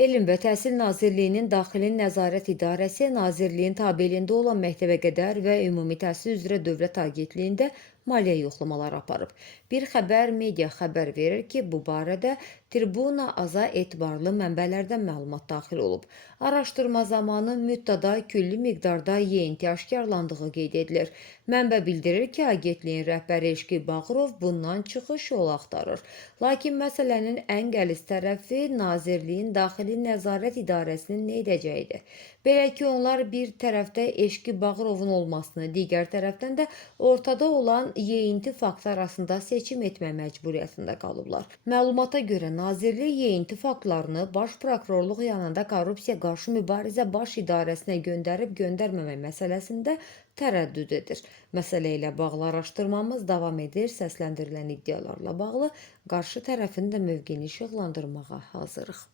Elm və Təhsil Nazirliyinin Daxili Nəzarət İdarəsi Nazirliyin tabeliyində olan məktəbəqədər və ümumi təhsil üzrə Dövlət Agentliyində maliyyə yoxlamaları aparıb. Bir xəbər media xəbər verir ki, bu barədə Tribuna Aza etibarlı mənbələrdən məlumat daxil olub. Araşdırma zamanı müddəada külli miqdarda yeyinti aşkarlandığı qeyd edilir. Mənbə bildirir ki, agentliyin rəhbəri Eşqi Bağırov bundan çıxış yolu axtarır. Lakin məsələnin ən qəliz tərəfi Nazirliyin Daxili Nəzarət İdarəsinin nə edəcəyidir. Belə ki, onlar bir tərəfdə Eşqi Bağırovun olmasını, digər tərəfdən də ortada olan yeyinti faktı arasında seçim etmə məcburiyyətində qalıblar. Məlumata görə Nazirlik yeyinti faktlarını Baş Prokurorluq yanında Korrupsiya qarşı mübarizə baş idarəsinə göndərib göndərməmək məsələsində tərəddüd edir. Məsələ ilə bağlı araşdırmamız davam edir. Səsləndirilən iddialarla bağlı qarşı tərəfin də mövqeyini işıqlandırmağa hazırıq.